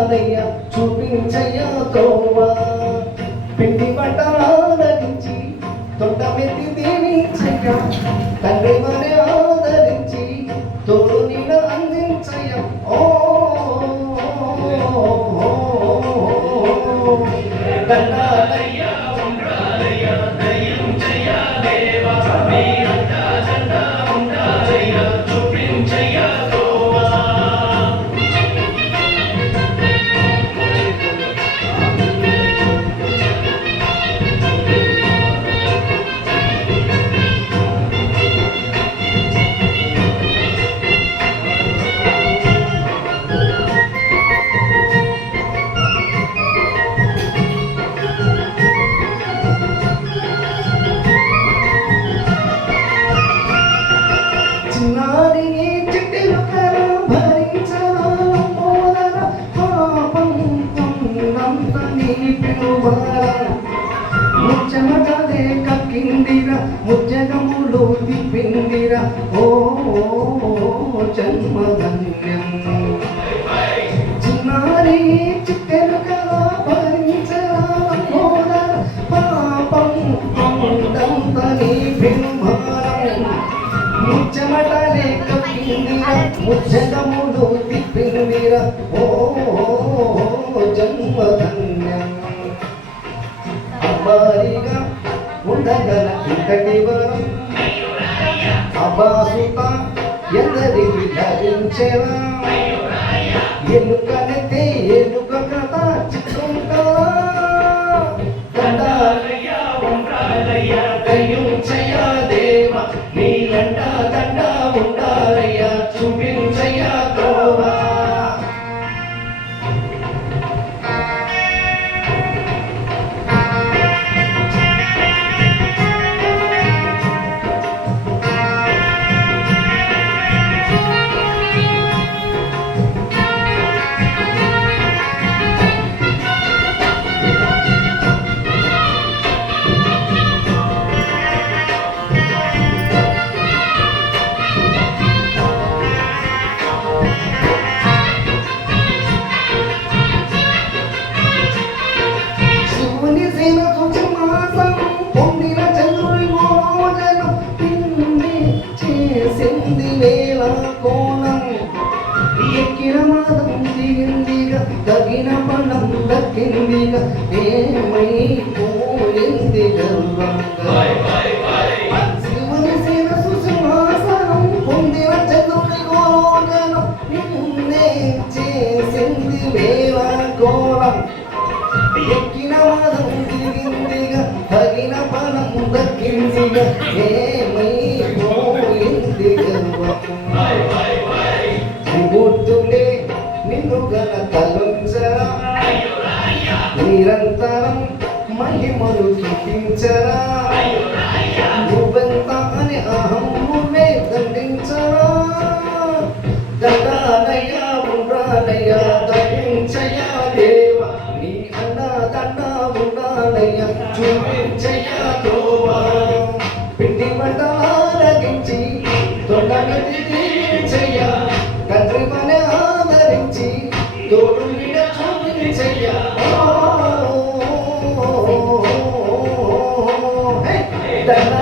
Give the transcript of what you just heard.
దండాలయ్య చూపించయ్యా తోవా పిండి బట్టలాదరించి తొండమెత్తి దీవించయ్యా తండ్రి మరి ఆదరించి తోడు నీడ అందించయ్యా ఓ దండాలయ్య ముచ్చమటలే కక్కిందిరా ముజ్జగములు తిప్పిందిరా ఓ జన్మధన్యం చిన్నారి చిట్టెలుగా భరించరా పాపం కొండంతని భిన్మారం ముచ్చమటలే కక్కిందిరా ముజ్జగములు తిప్పిందిరా ఓ జన్మధన్యం అబ్బాయిగా ఉండగల ఇంతటి వరం అబాసుత ఎందరికి ధరించెరా ఎన్నుకనెత్తే ఎన్నుక కథ చిత్రుంటా దయ్యుంచయ్యా దేవ నీలంట దండ ఉండాలయ్యా చూపించయ్యా తోవా ఎక్కిన మాదం దిగిందిగా తగిన పణం దక్కిందిగా ఏమైపోయింది గర్వంగా శివుని శిరసు సింహాసనం పొందిన చంద్రుని గోజనం నిన్నే చేసింది వేళ ఘోరం ఎక్కిన మాదం దిగిందిగా తగిన పణం దక్కిందిగా ఏమైపోయింది గర్వంగా గుర్తులే నిన్ను గల తలుంచరా నిరంతరం మహిమలు కీర్తించరా నువ్వెంత అని అహమ్మునే దండించరా దండాలయ్యా ఉండాలయ్యా దయించయ్యా దేవ నీ అన్న దండ ఉండాలయ్యా చూపించయ్యా తోవా పిండి మంటలారగించి తొండమెత్తి దీవించయ్యా తండ్రి మన ఆదరించి తోడు నీడ చూపించయ్యా దండ